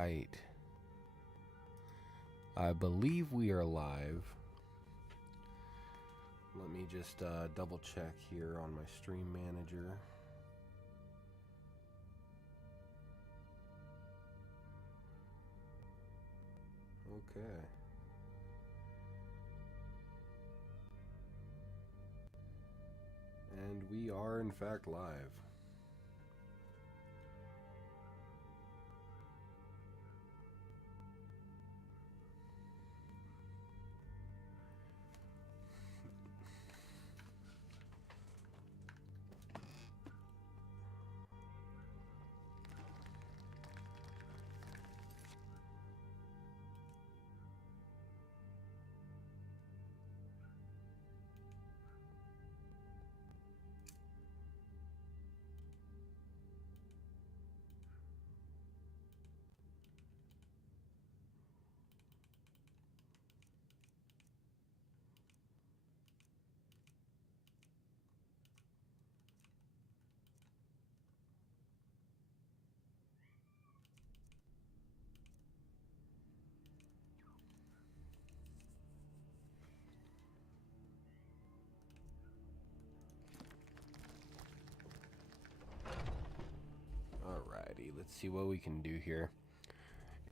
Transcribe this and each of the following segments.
right. I believe we are live. Let me just double check here on my stream manager. Okay. And we are in fact live. Alrighty, let's see what we can do here.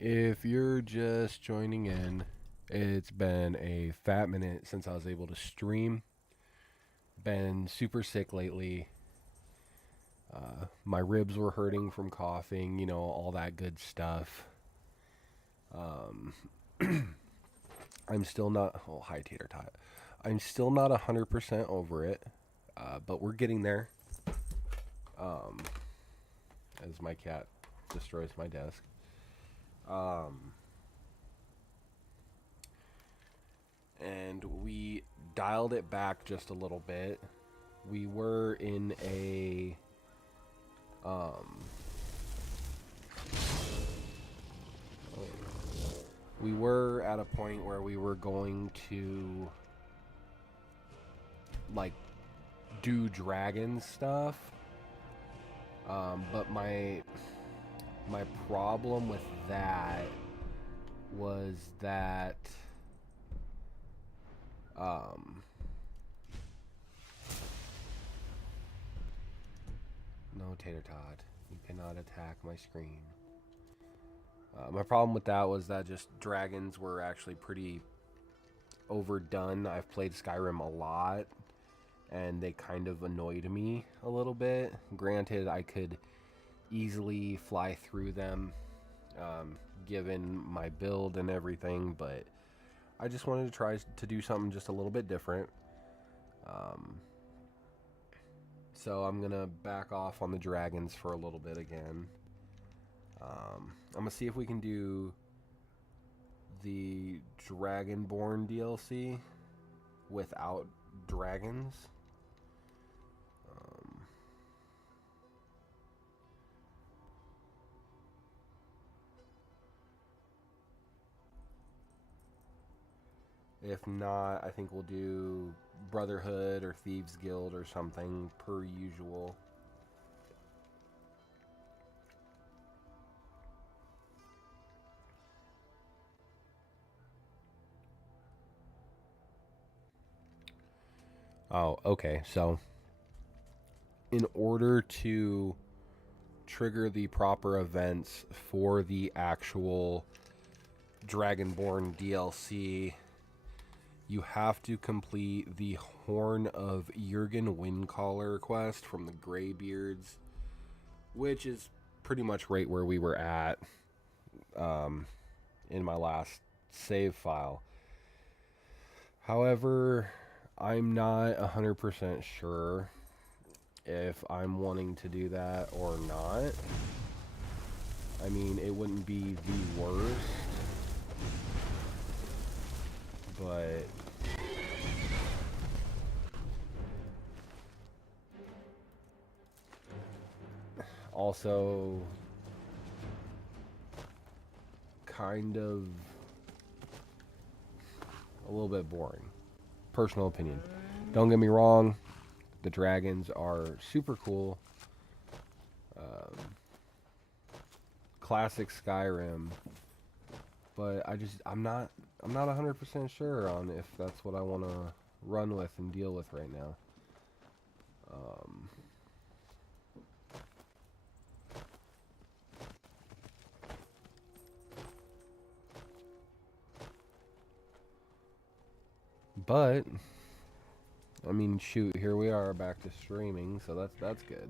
If you're just joining in, it's been a fat minute since I was able to stream. Been super sick lately. My ribs were hurting from coughing, you know, all that good stuff. I'm still not, oh, hi Tater Tot. I'm still not 100% over it, but we're getting there. As my cat destroys my desk. And we dialed it back just a little bit. We were in a we were at a point where we were going to like do dragon stuff, but my problem with that was that no, Tater Tot, you cannot attack my screen. My problem with that was that just dragons were actually pretty overdone. I've played Skyrim a lot, and they kind of annoyed me a little bit. Granted, I could easily fly through them, given my build and everything, but I just wanted to try to do something just a little bit different. So I'm gonna back off on the dragons for a little bit again. I'm gonna see if we can do the Dragonborn DLC without dragons. If not, I think we'll do Brotherhood or Thieves Guild or something per usual. Oh, okay. So, in order to trigger the proper events for the actual Dragonborn DLC, you have to complete the Horn of Jurgen Windcaller quest from the Greybeards, which is pretty much right where we were at in my last save file. However, I'm not 100% sure if I'm wanting to do that or not. I mean, it wouldn't be the worst, but also kind of a little bit boring. Personal opinion. Don't get me wrong, the dragons are super cool. classic Skyrim, but I'm not 100% sure on if that's what I want to run with and deal with right now. But I mean, shoot, here we are back to streaming, so that's good.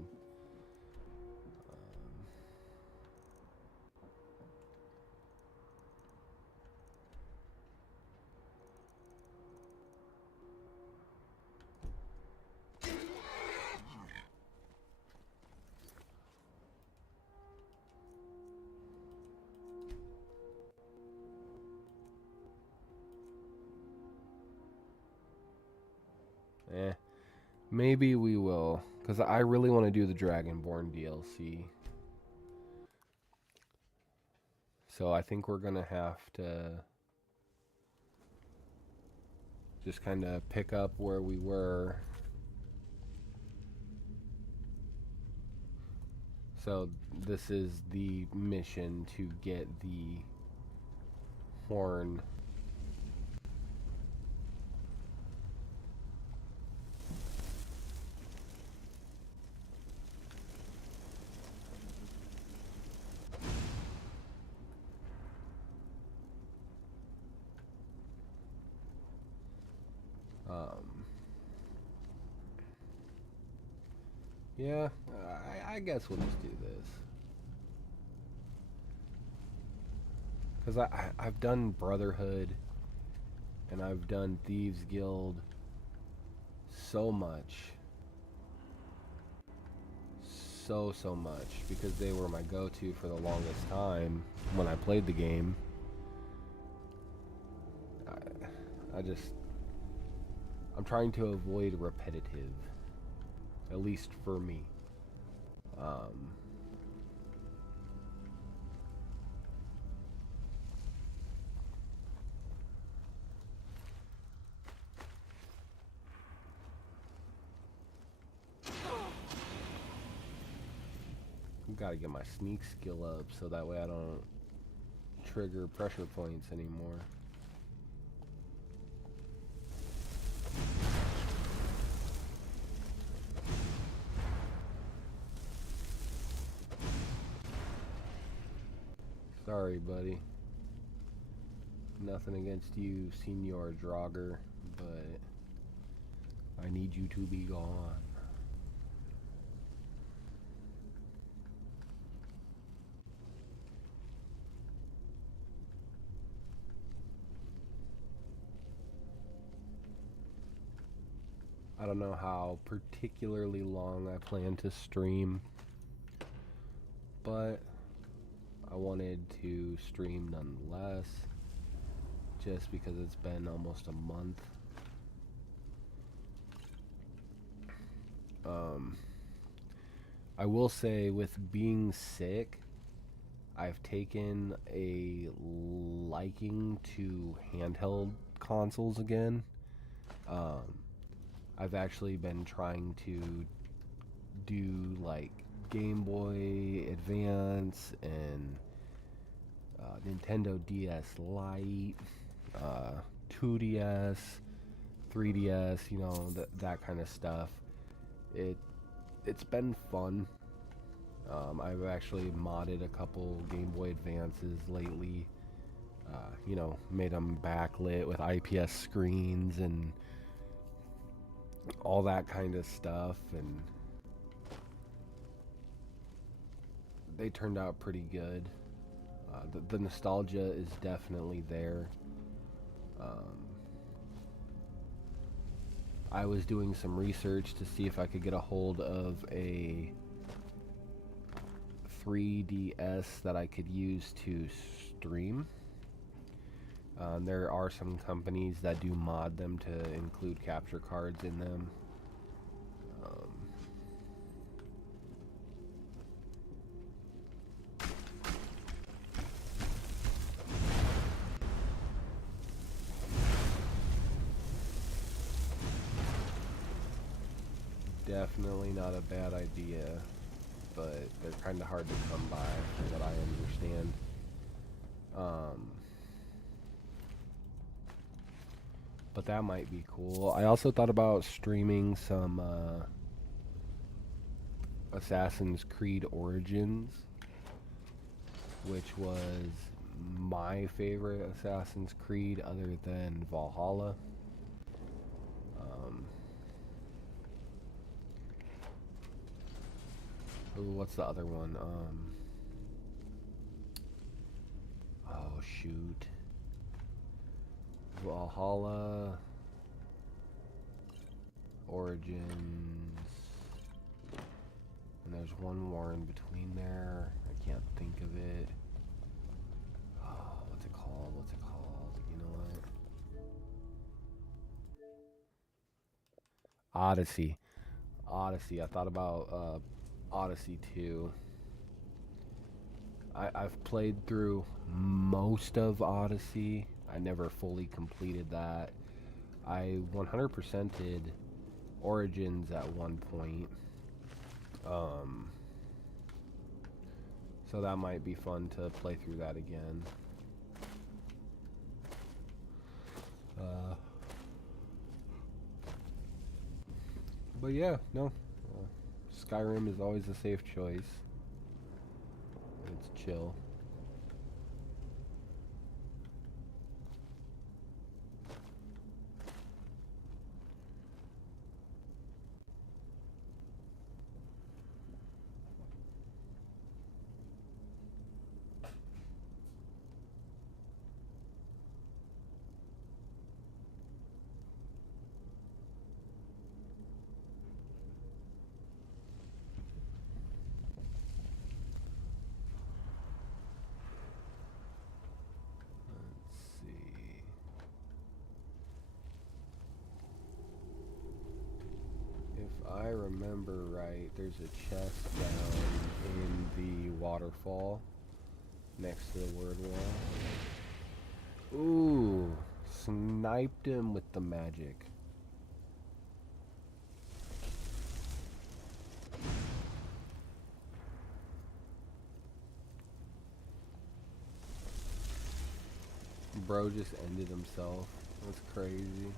Maybe we will, because I really want to do the Dragonborn DLC. So I think we're going to have to just kind of pick up where we were. So this is the mission to get the horn. Yeah, I guess we'll just do this. Because I've done Brotherhood, and I've done Thieves Guild so much. So much. Because they were my go-to for the longest time when I played the game. I'm trying to avoid repetitive. At least for me. Gotta get my sneak skill up so that way I don't trigger pressure points anymore. Sorry, buddy. Nothing against you, Senor Draugr, but I need you to be gone. I don't know how particularly long I plan to stream, but I wanted to stream nonetheless, just because it's been almost a month. I will say, with being sick, I've taken a liking to handheld consoles again. I've actually been trying to do like Game Boy Advance and Nintendo DS Lite, 2DS, 3DS, you know, that kind of stuff. It's been fun. I've actually modded a couple Game Boy Advances lately. You know, made them backlit with IPS screens and all that kind of stuff, and they turned out pretty good. The nostalgia is definitely there. I was doing some research to see if I could get a hold of a 3DS that I could use to stream. There are some companies that do mod them to include capture cards in them. Definitely not a bad idea, but they're kind of hard to come by, from what I understand. But that might be cool. I also thought about streaming some Assassin's Creed Origins, which was my favorite Assassin's Creed other than Valhalla. Ooh, what's the other one? Oh shoot. Valhalla, Origins, and there's one more in between there. I can't think of it. Oh, what's it called? What's it called? You know what? Odyssey. Odyssey. I thought about Odyssey 2. I've played through most of Odyssey. I never fully completed that. I 100%ed Origins at one point. So that might be fun to play through that again. But yeah, no. Skyrim is always a safe choice. It's chill. I remember right, there's a chest down in the waterfall next to the word wall. Ooh, sniped him with the magic. Bro just ended himself. That's crazy.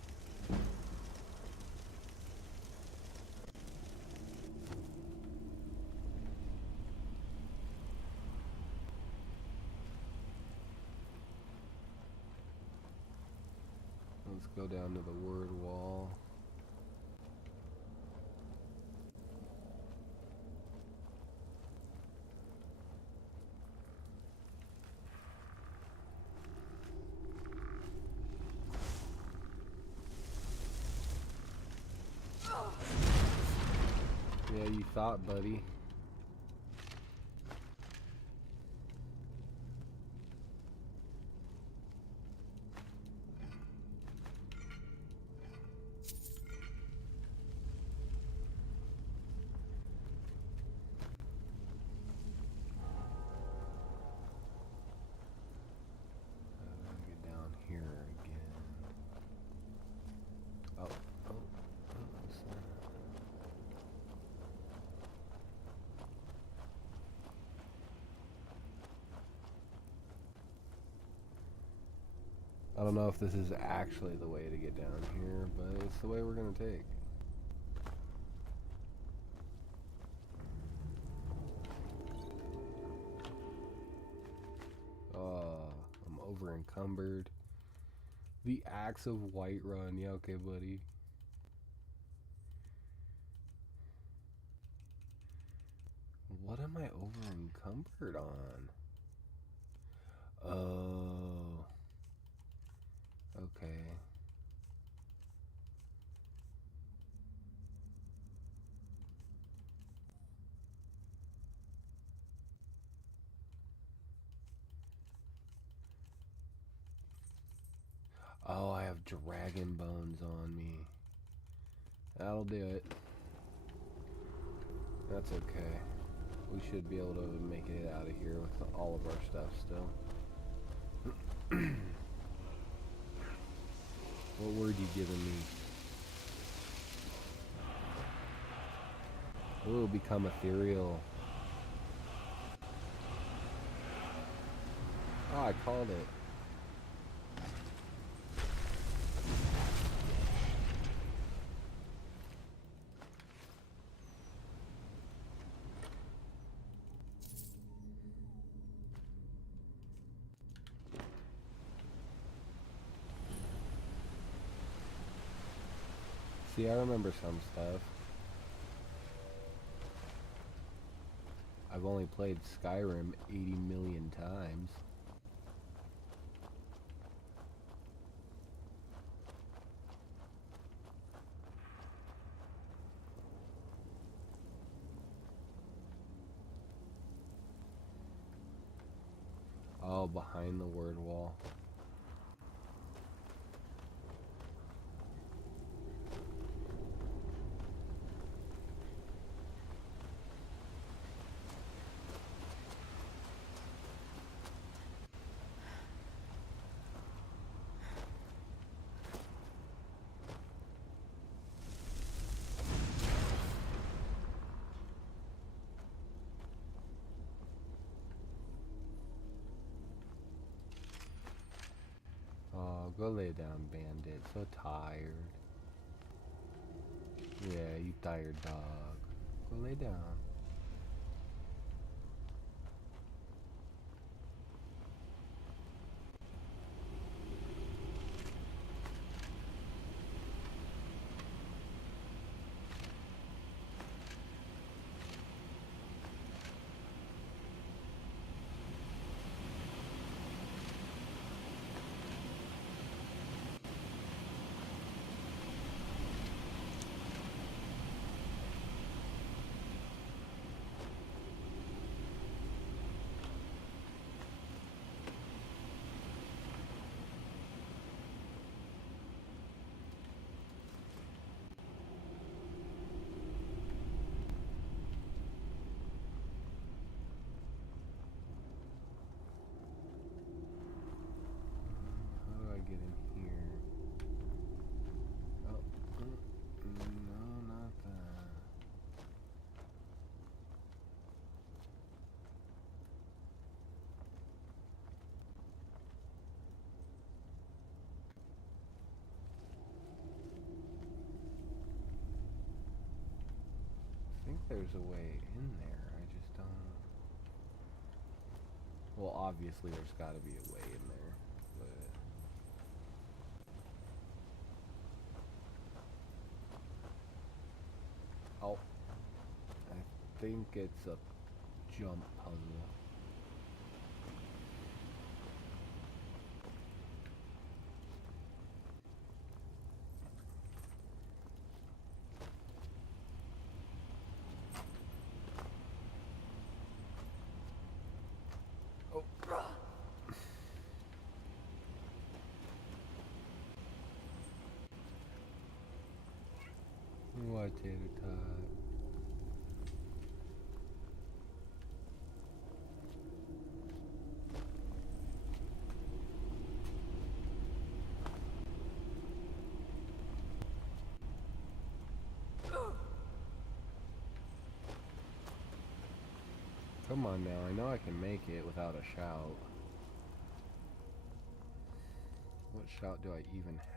Let's go down to the word wall. Yeah, you thought, buddy. I don't know if this is actually the way to get down here, but it's the way we're gonna take. I'm over encumbered. The Axe of Whiterun. Yeah, okay, buddy. What am I over encumbered on? Oh. Okay. Oh, I have dragon bones on me. That'll do it. That's okay. We should be able to make it out of here with all of our stuff still. What word you giving me? Ooh, become ethereal. I called it. See, I remember some stuff. I've only played Skyrim 80 million times. Oh, behind the word wall. Oh, go lay down, bandit. So tired. Yeah, you tired dog. Go lay down. How do I get in here? Oh, no, not that. I think there's a way in there. I just don't. Well, obviously there's got to be a way in there, but oh, I think it's a jump puzzle. Oh. What at a time. Come on now, I know I can make it without a shout. What shout do I even have?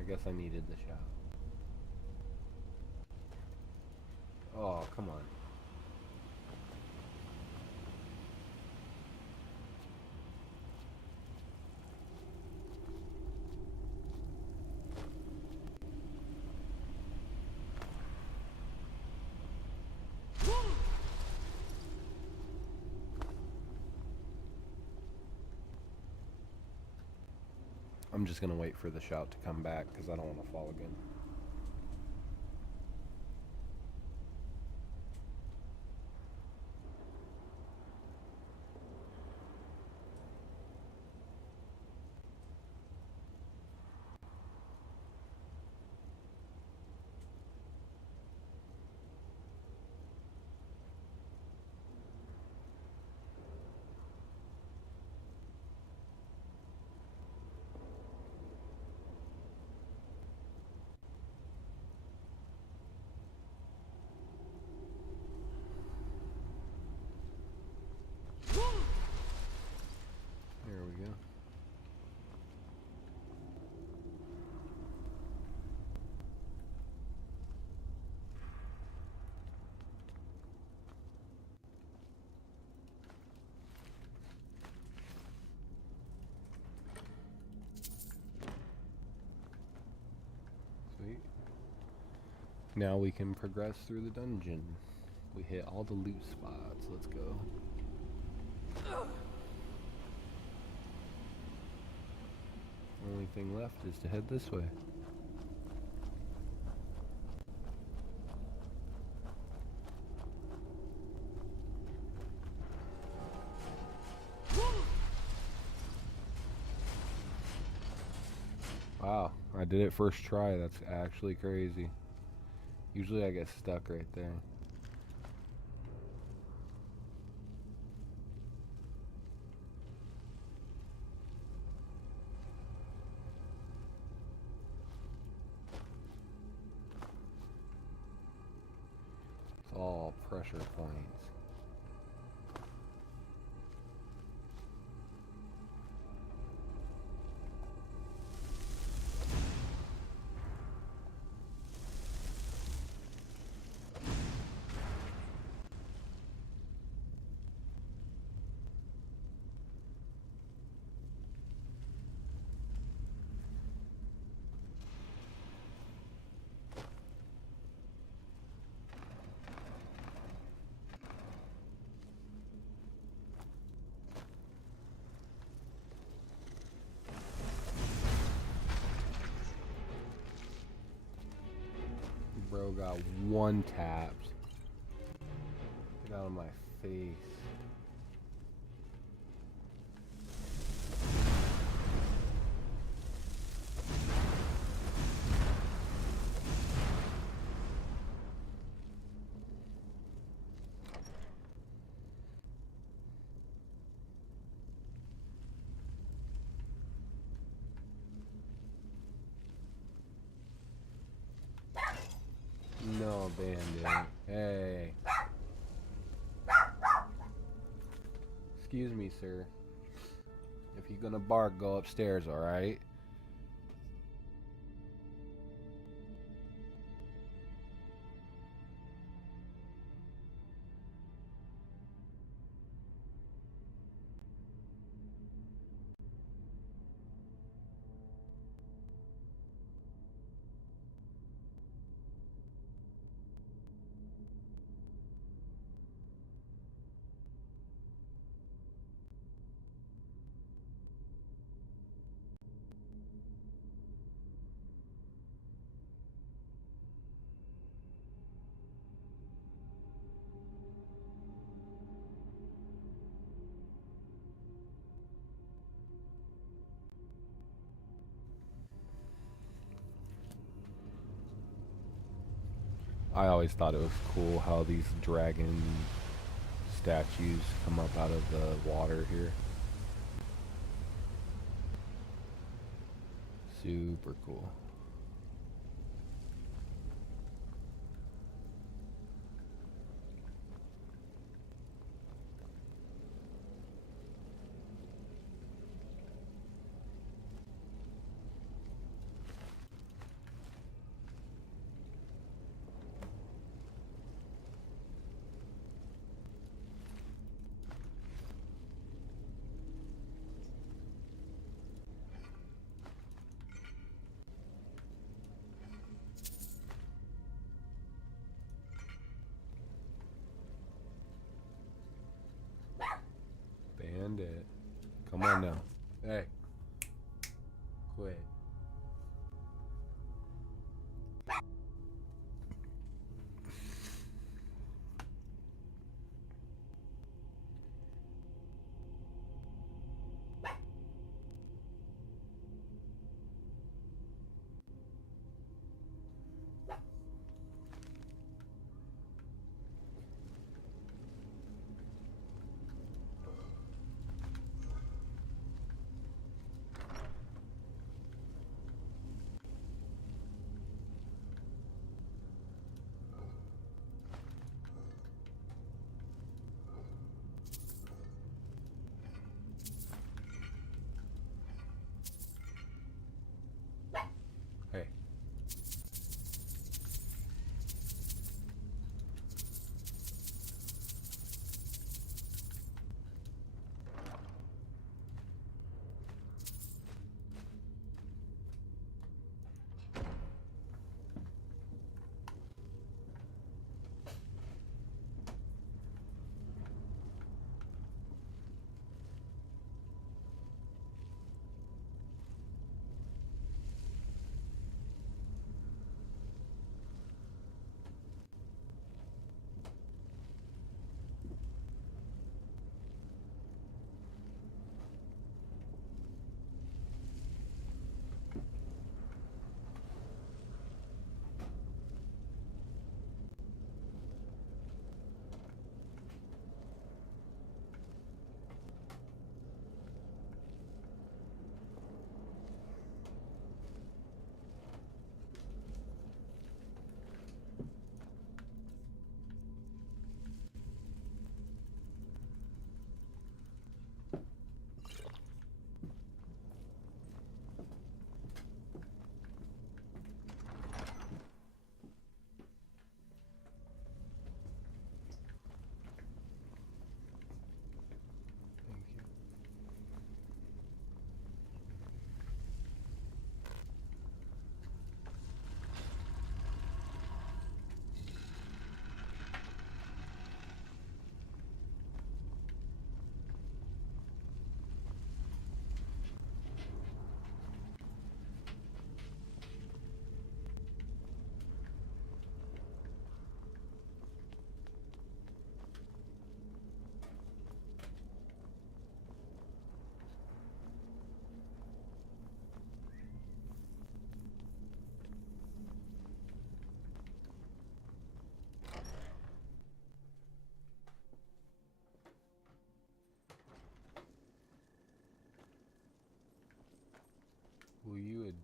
I guess I needed the shout. Oh, come on. I'm just gonna wait for the shout to come back because I don't want to fall again. Now we can progress through the dungeon. We hit all the loot spots. Let's go. Only thing left is to head this way. Wow, I did it first try. That's actually crazy. Usually I get stuck right there. It's all pressure points. Bro got one tapped. Get out of my face. No, bandit. Hey. Excuse me, sir. If you're gonna bark, go upstairs, alright? I always thought it was cool how these dragon statues come up out of the water here. Super cool.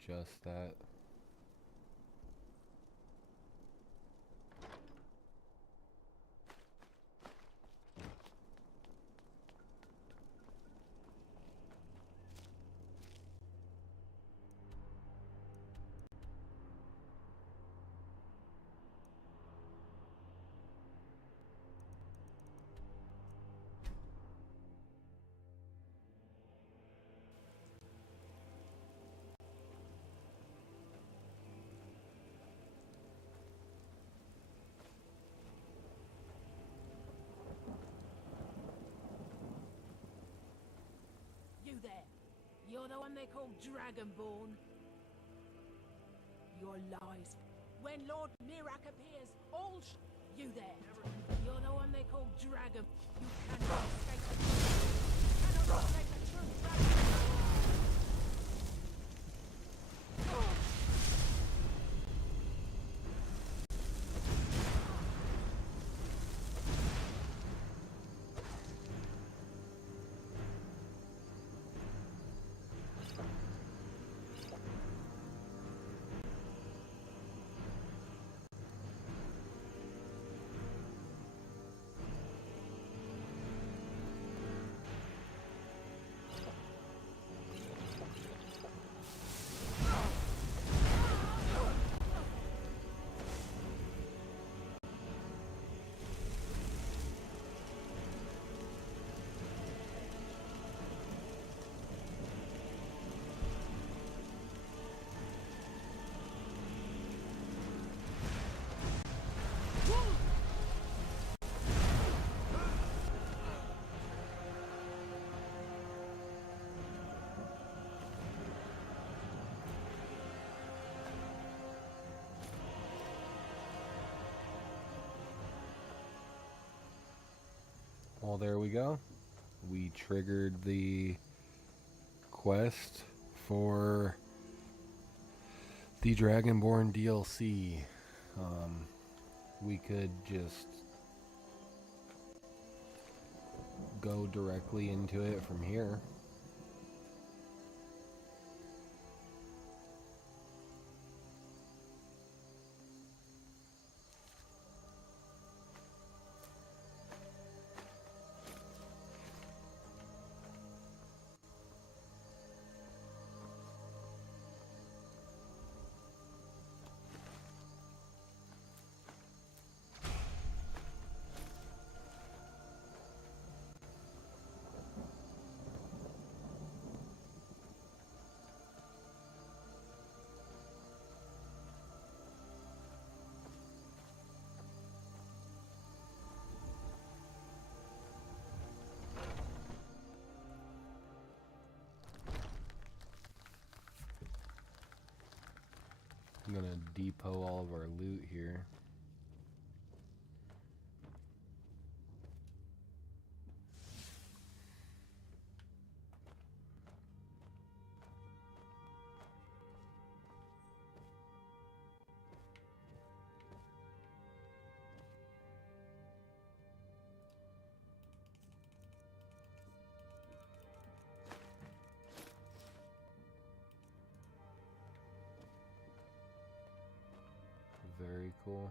adjust that. You there. You're the one they call Dragonborn. Your lies. When Lord Mirak appears, all you there. You're the one they call Dragon. You cannot escape the truth. You cannot escape the truth, Dragon. Well, there we go. We triggered the quest for the Dragonborn DLC. We could just go directly into it from here. I'm gonna depot all of our loot here. Very cool.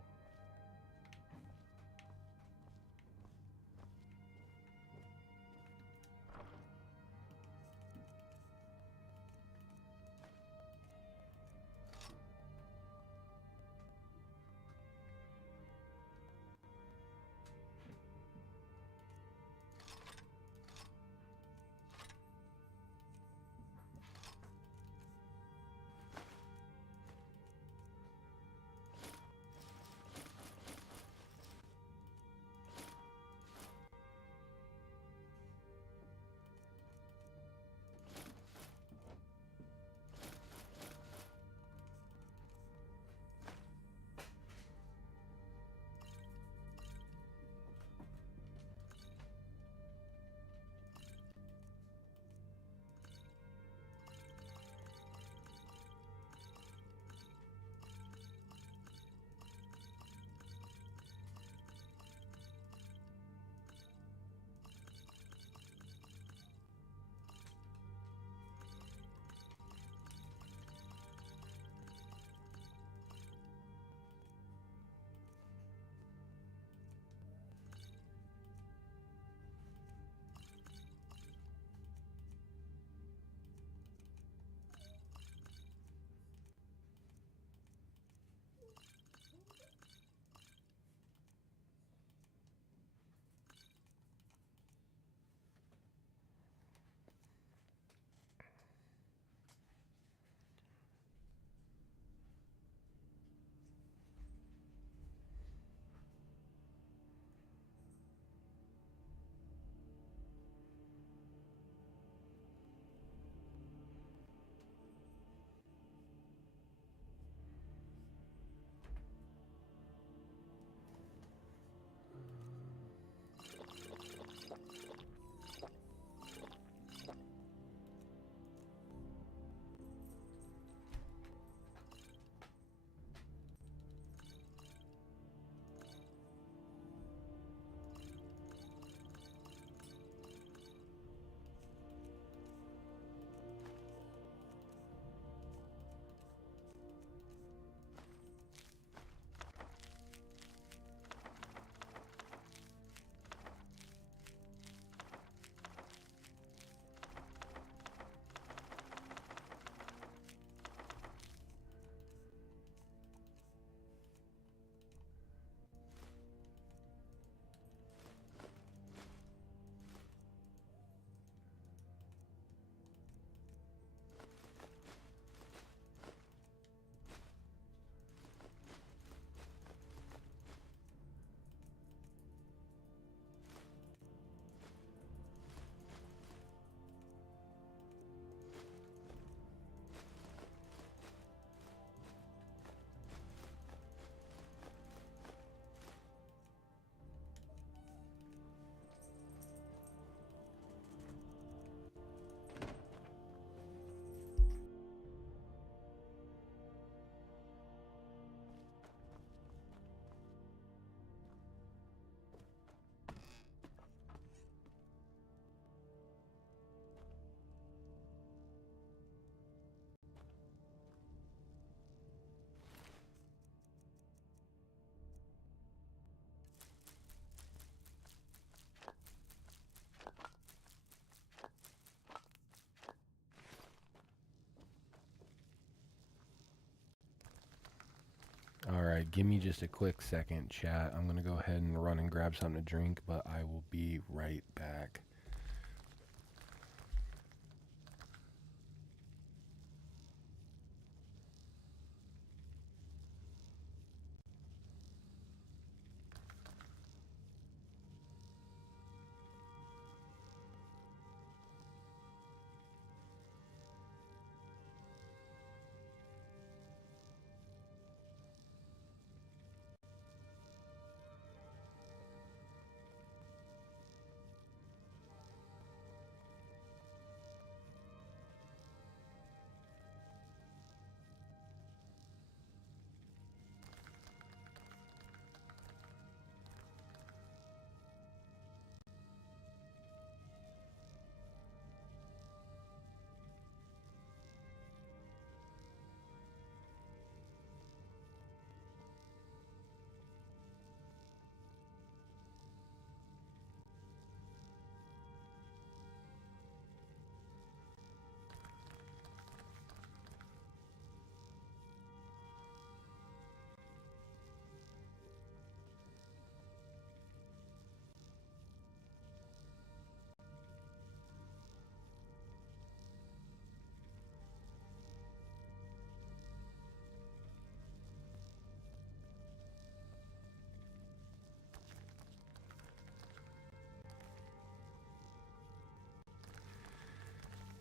Alright, give me just a quick second, chat. I'm gonna go ahead and run and grab something to drink, but I will be right back.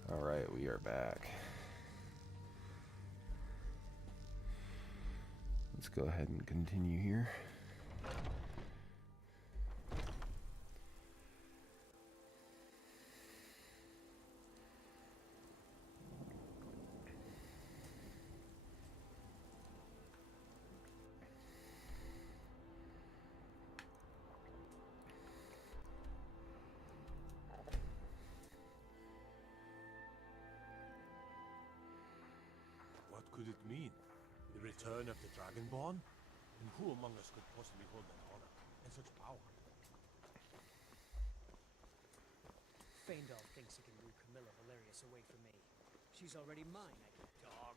Alright, we are back. Let's go ahead and continue here. What could it mean? The return of the Dragonborn? And who among us could possibly hold that honor and such power? Feindal thinks he can woo Camilla Valerius away from me. She's already mine, I dog.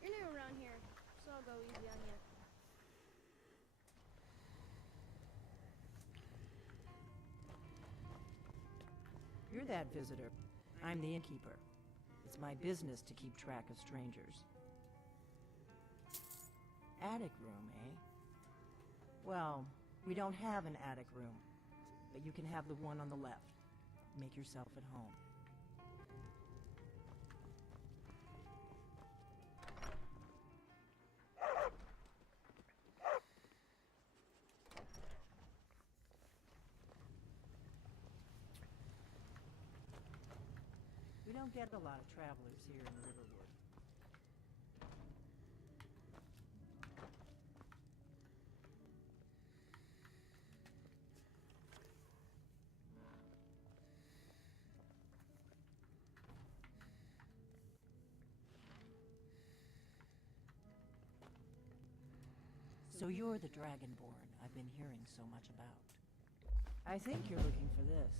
You're new around here, so I'll go easy on you. You're that visitor. I'm the innkeeper. It's my business to keep track of strangers. Attic room, eh? Well, we don't have an attic room, but you can have the one on the left. Make yourself at home. We don't get a lot of travelers here in Riverwood. So you're the Dragonborn I've been hearing so much about. I think you're looking for this.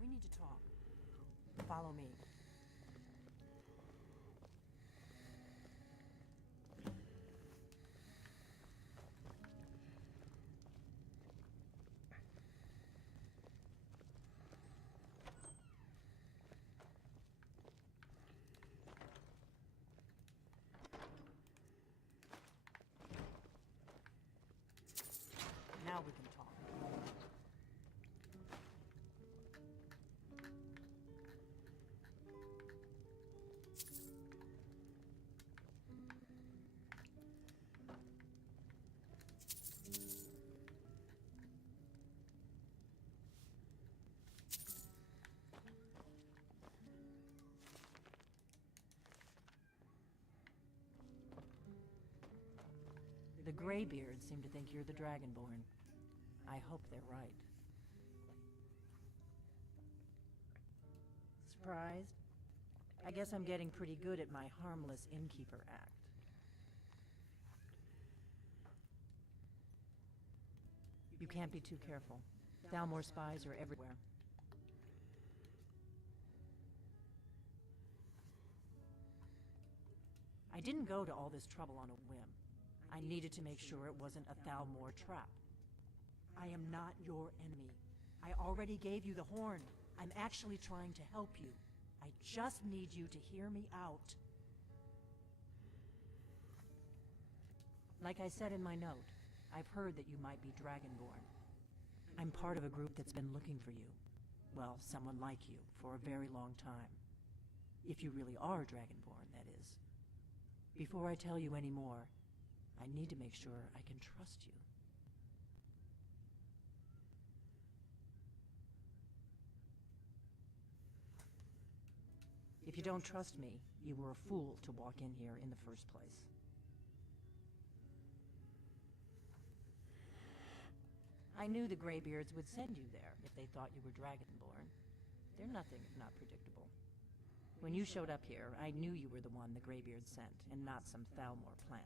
We need to talk. Follow me. Now we can talk. The Greybeards seem to think you're the Dragonborn. I hope they're right. Surprised? I guess I'm getting pretty good at my harmless innkeeper act. You can't be too careful. Thalmor spies are everywhere. I didn't go to all this trouble on a whim. I needed to make sure it wasn't a Thalmor trap. I am not your enemy. I already gave you the horn. I'm actually trying to help you. I just need you to hear me out. Like I said in my note, I've heard that you might be Dragonborn. I'm part of a group that's been looking for you. Well, someone like you, for a very long time. If you really are Dragonborn, that is. Before I tell you any more, I need to make sure I can trust you. If you don't trust me, you were a fool to walk in here in the first place. I knew the Greybeards would send you there if they thought you were Dragonborn. They're nothing if not predictable. When you showed up here, I knew you were the one the Greybeards sent, and not some Thalmor plant.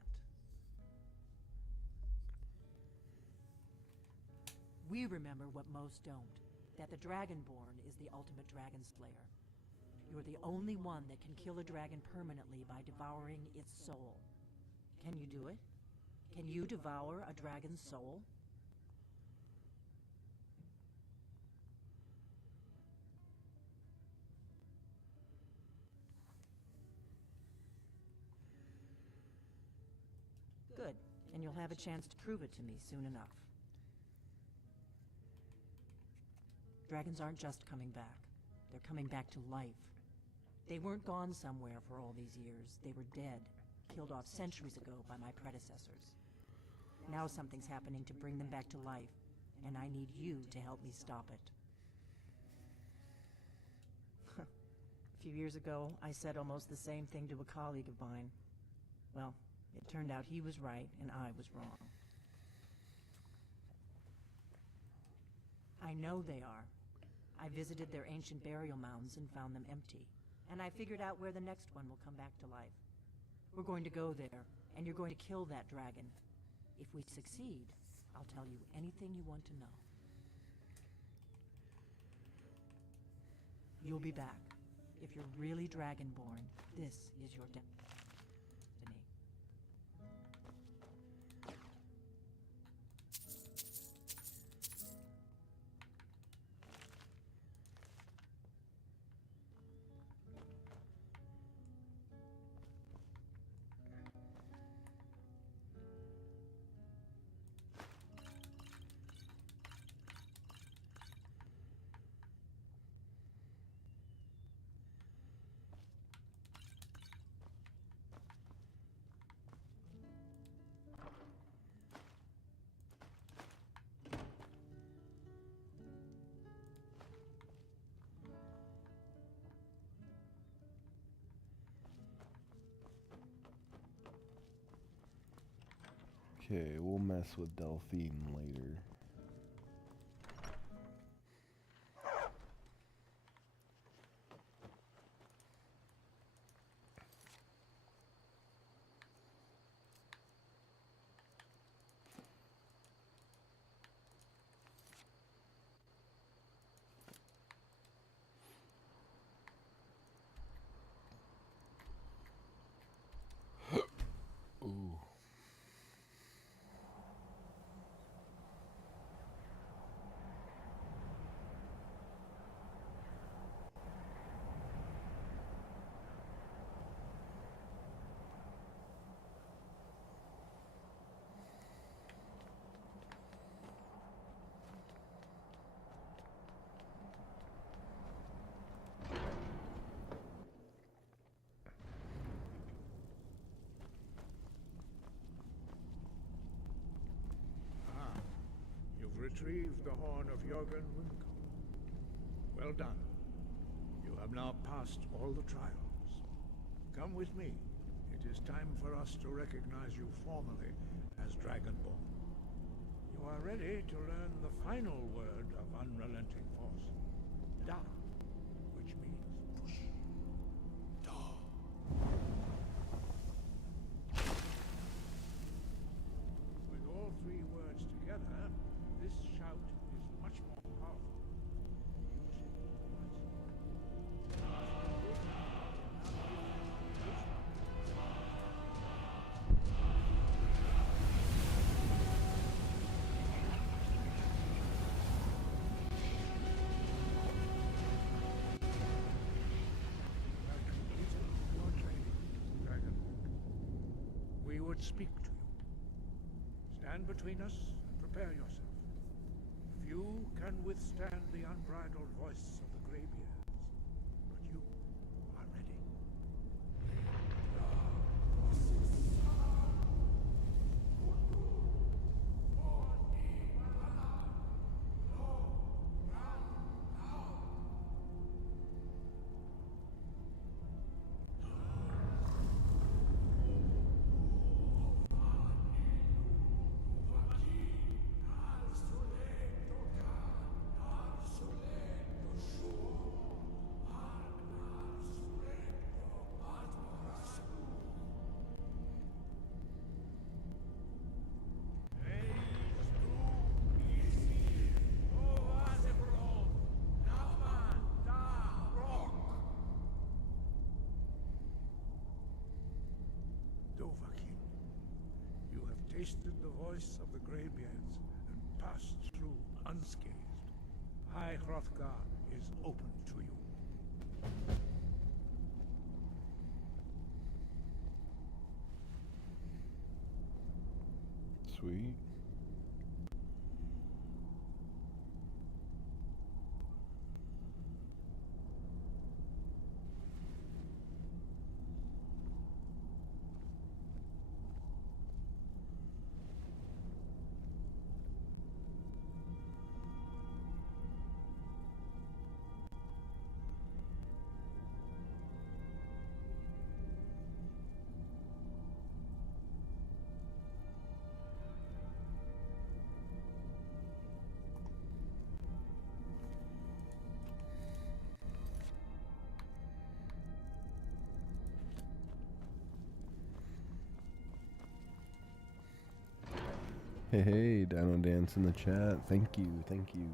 We remember what most don't, that the Dragonborn is the ultimate dragon slayer. You're the only one that can kill a dragon permanently by devouring its soul. Can you do it? Can you devour a dragon's soul? Good, and you'll have a chance to prove it to me soon enough. Dragons aren't just coming back. They're coming back to life. They weren't gone somewhere for all these years. They were dead, killed off centuries ago by my predecessors. Now something's happening to bring them back to life, and I need you to help me stop it. A few years ago, I said almost the same thing to a colleague of mine. Well, it turned out he was right and I was wrong. I know they are. I visited their ancient burial mounds and found them empty. And I figured out where the next one will come back to life. We're going to go there, and you're going to kill that dragon. If we succeed, I'll tell you anything you want to know. You'll be back. If you're really Dragonborn, this is your destiny. Okay, we'll mess with Delphine later. Ooh. Retrieved the horn of Jörgen Winkel. Well done. You have now passed all the trials. Come with me. It is time for us to recognize you formally as Dragonborn. You are ready to learn the final word of unrelenting force. Da, which means push. Da. With all three words together, this shout is much more powerful. Use it wisely. would speak to you. Stand between us and prepare yourself. Few can withstand the unbridled voice of the Greybeards, but you are ready. Dovahkiin, you have tasted the voice of the Greybeards and passed through unscathed. High Hrothgar is open to you. Sweet. Hey, Dino Dance in the chat. Thank you, thank you.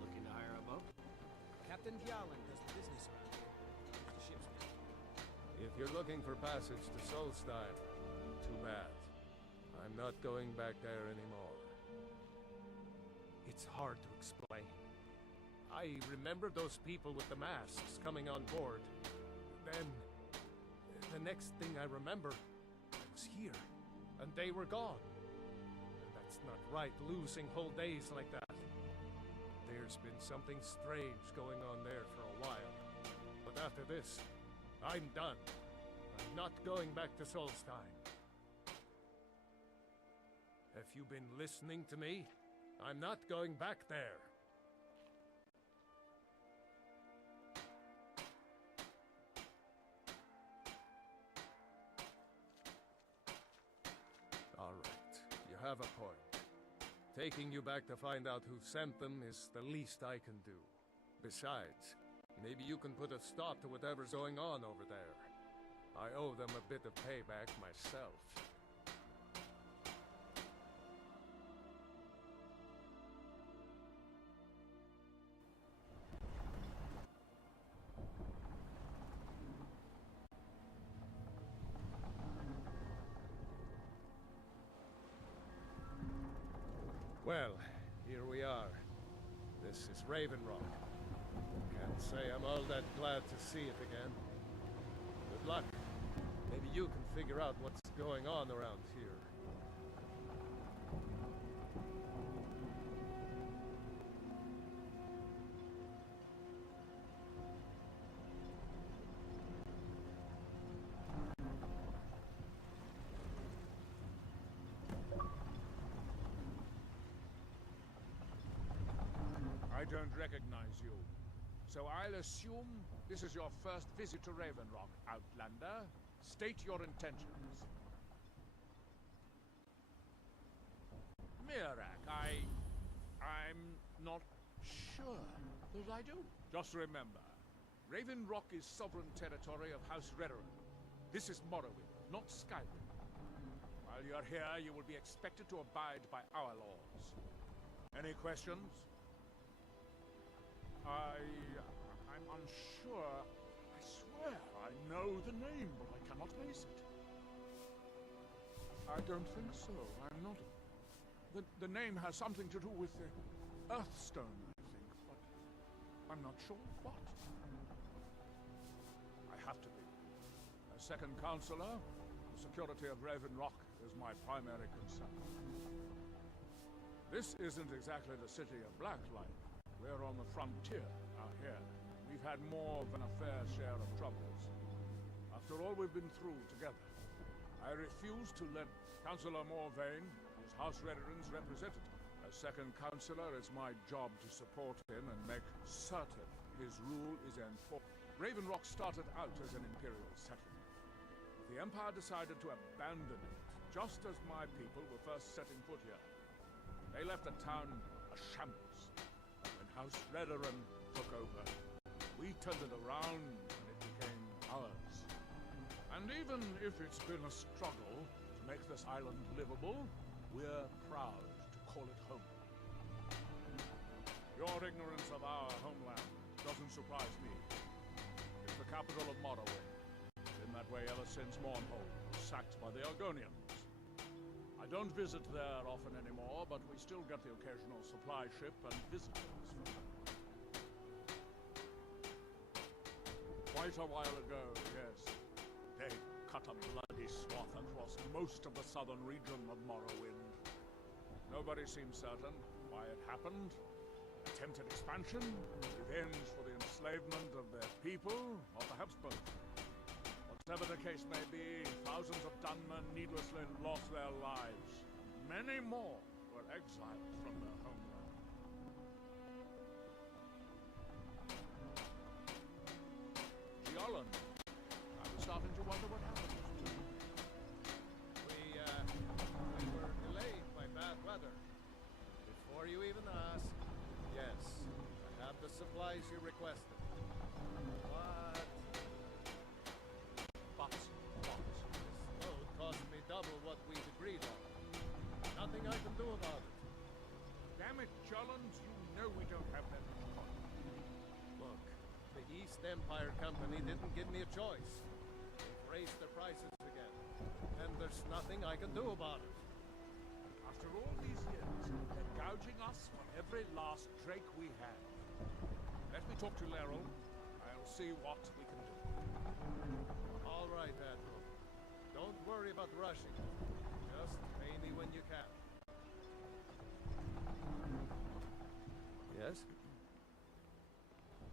Looking to hire a boat? Captain Gjallan does the business around here. He's the ship's man. If you're looking for passage to Solstein, too bad. I'm not going back there anymore. It's hard to explain. I remember those people with the masks coming on board. Then, the next thing I remember, I was here, and they were gone. And that's not right, losing whole days like that. There's been something strange going on there for a while. But after this, I'm done. I'm not going back to Solstein. Have you been listening to me? I'm not going back there. All right, you have a point. Taking you back to find out who sent them is the least I can do. Besides, maybe you can put a stop to whatever's going on over there. I owe them a bit of payback myself. Well, here we are. This is Raven Rock. Can't say I'm all that glad to see it again. Good luck. Maybe you can figure out what's going on around here. I don't recognize you. So I'll assume this is your first visit to Ravenrock, Outlander. State your intentions. Mirak, I'm not sure that I do. Just remember, Ravenrock is sovereign territory of House Redoran. This is Morrowind, not Skyrim. While you're here, you will be expected to abide by our laws. Any questions? I'm unsure. I swear I know the name, but I cannot place it. I don't think so. I'm not. The name has something to do with the Earthstone, I think, but I'm not sure what. I have to be. As second counselor, the security of Ravenrock is my primary concern. This isn't exactly the city of Blacklight. We're on the frontier out here. We've had more than a fair share of troubles. After all we've been through together, I refuse to let Councillor Morvain as House Redoran's representative. As second counselor, it's my job to support him and make certain his rule is enforced. Ravenrock started out as an imperial settlement. The Empire decided to abandon it, just as my people were first setting foot here. They left the town a shambles. When House Redoran took over, we turned it around and it became ours. And even if it's been a struggle to make this island livable, we're proud to call it home. Your ignorance of our homeland doesn't surprise me. It's the capital of Morrowind. Been that way ever since Mournhold was sacked by the Argonians. I don't visit there often anymore, but we still get the occasional supply ship and visitors from them. Quite a while ago, yes. They cut a bloody swath across most of the southern region of Morrowind. Nobody seems certain why it happened. Attempted expansion, revenge for the enslavement of their people, or perhaps both. Whatever the case may be, thousands of Dunmen needlessly lost their lives. Many more were exiled from their homeland. Giolland, I was starting to wonder what happened to him. We were delayed by bad weather. Before you even asked, yes, I have the supplies you requested. But this load cost me double what we'd agreed on. Nothing I can do about it. Damn it, Giolland, you know we don't have that much time. Look, the East Empire Company didn't give me a choice. They've raised their prices again. And there's nothing I can do about it. After all these years, they're gouging us for every last drake we have. Let me talk to Laeral. I'll see what we can do. All right, Admiral. Don't worry about rushing. Just pay me when you can. Yes?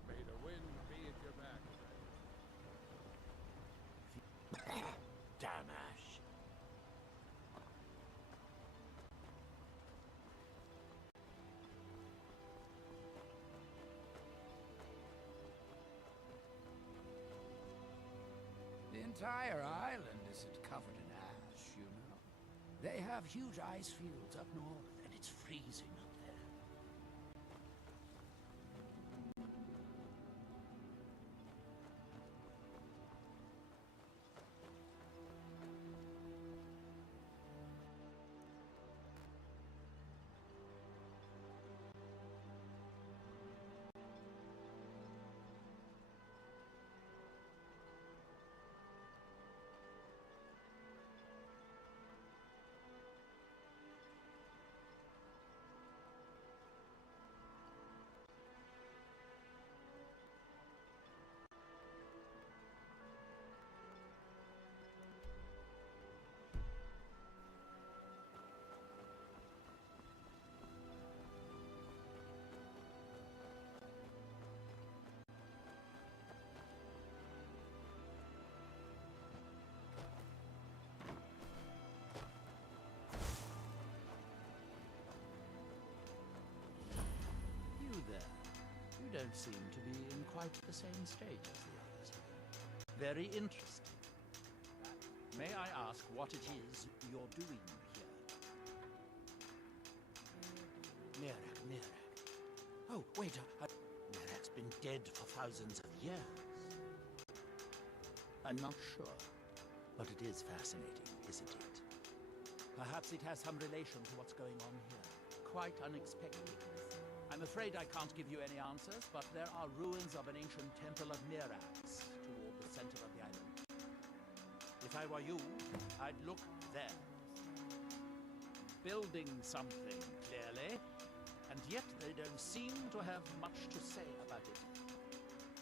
May the wind be at your back, Damash. The entire island isn't covered in ash, you know. They have huge ice fields up north, and it's freezing up there. seem to be in quite the same state as the others. Very interesting. May I ask what it is you're doing here? Mirak. Oh, wait, Mirak's been dead for thousands of years. I'm not sure, but it is fascinating, isn't it? Perhaps it has some relation to what's going on here. Quite unexpected. I'm afraid I can't give you any answers, but there are ruins of an ancient temple of Mirax toward the center of the island. If I were you, I'd look there. Building something, clearly, and yet they don't seem to have much to say about it.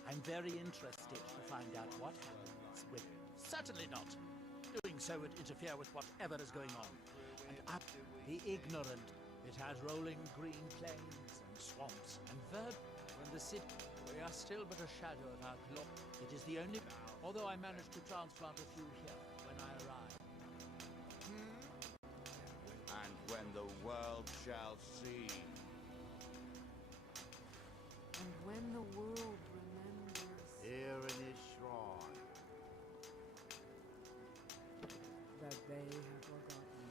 I'm very interested to find out what happens with it. Certainly not. Doing so would interfere with whatever is going on. And up the ignorant, it has rolling green plains and swamps and when the city, we are still but a shadow of our glory. It is the only, although I managed to transplant a few here when I arrived. And when the world shall see. And when the world remembers. Here in his shrine. That they have forgotten.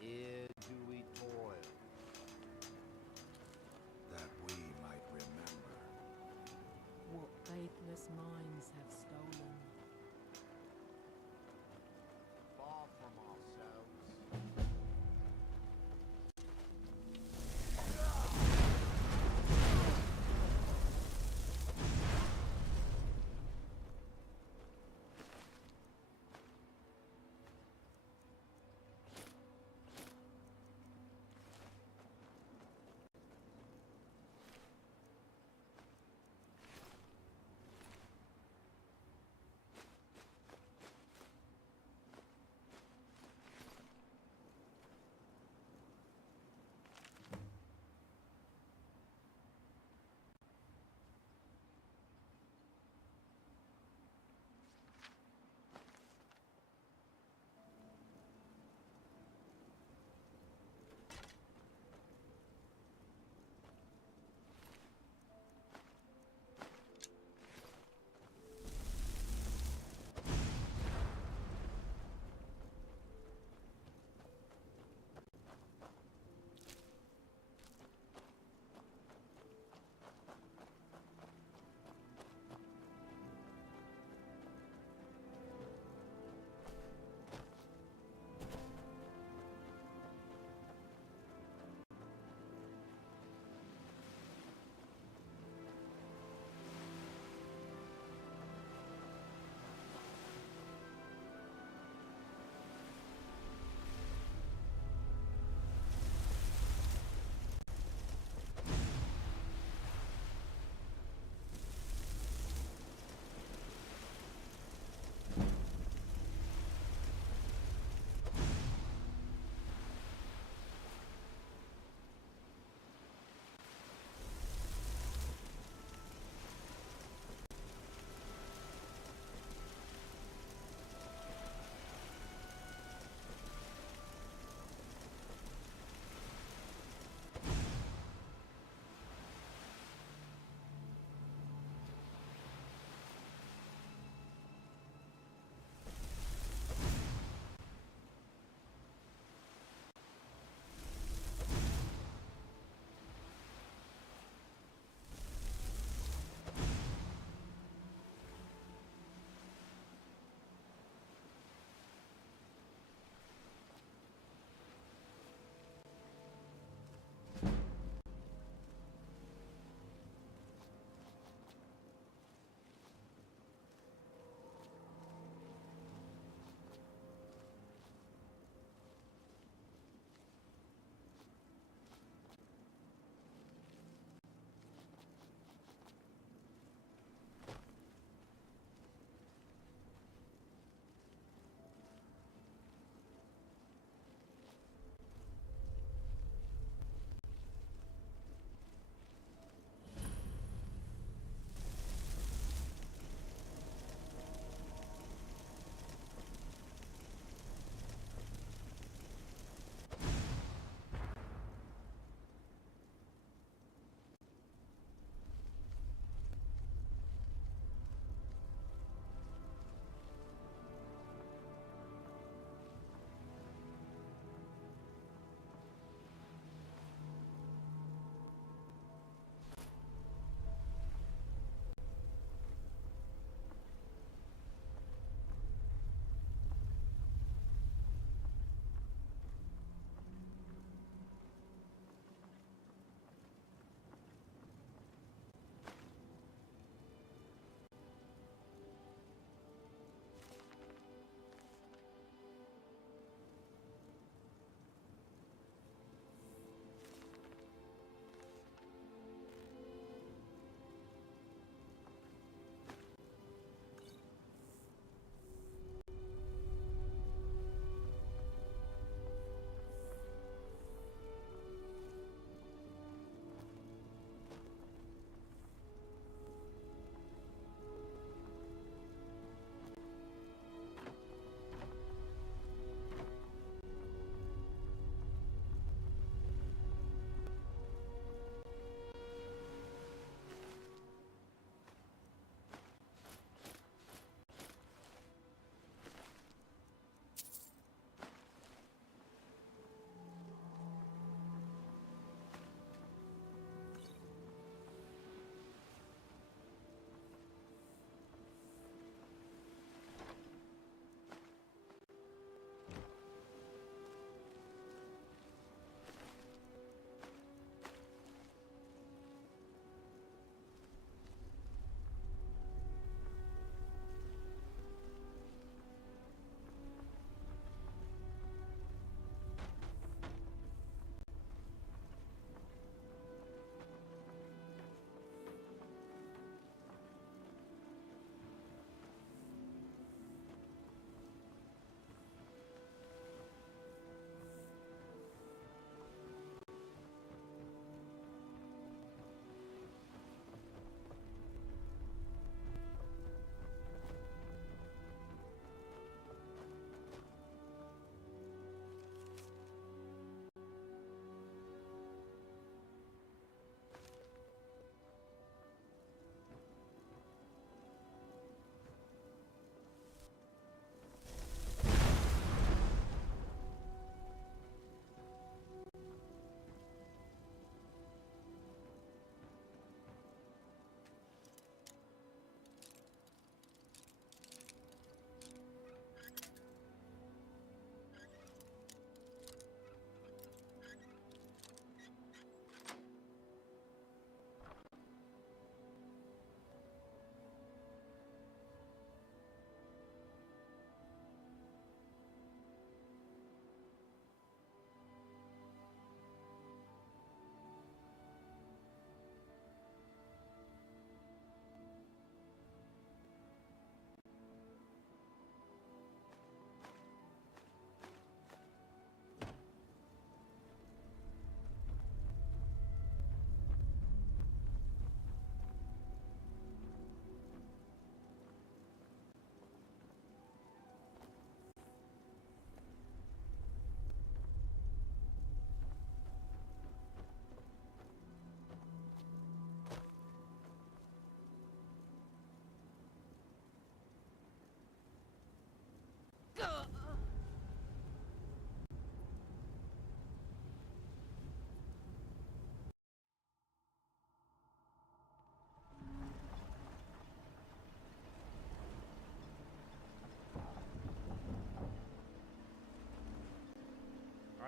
Here do we toil. That we might remember. What faithless minds have stolen. Far from ourselves.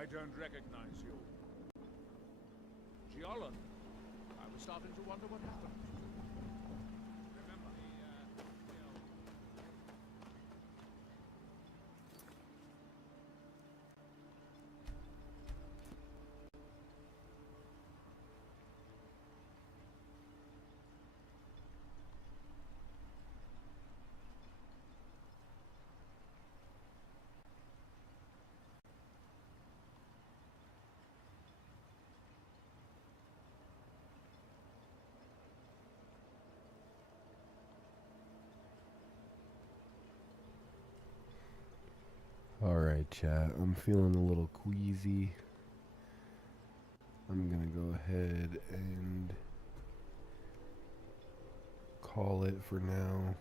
I don't recognize you. Giolon, I was starting to wonder what happened. Remember, Alright, chat. I'm feeling a little queasy. I'm gonna go ahead and call it for now.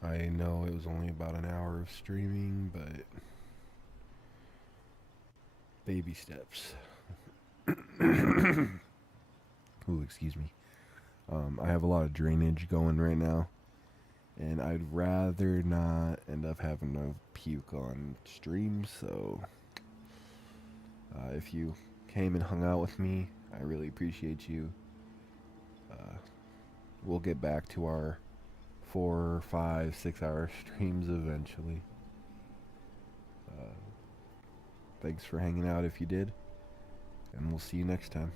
I know it was only about an hour of streaming, but baby steps. Ooh, excuse me. I have a lot of drainage going right now, and I'd rather not end up having to puke on stream, so if you came and hung out with me, I really appreciate you. We'll get back to our 4, 5, 6 hour streams eventually. Thanks for hanging out if you did, and we'll see you next time.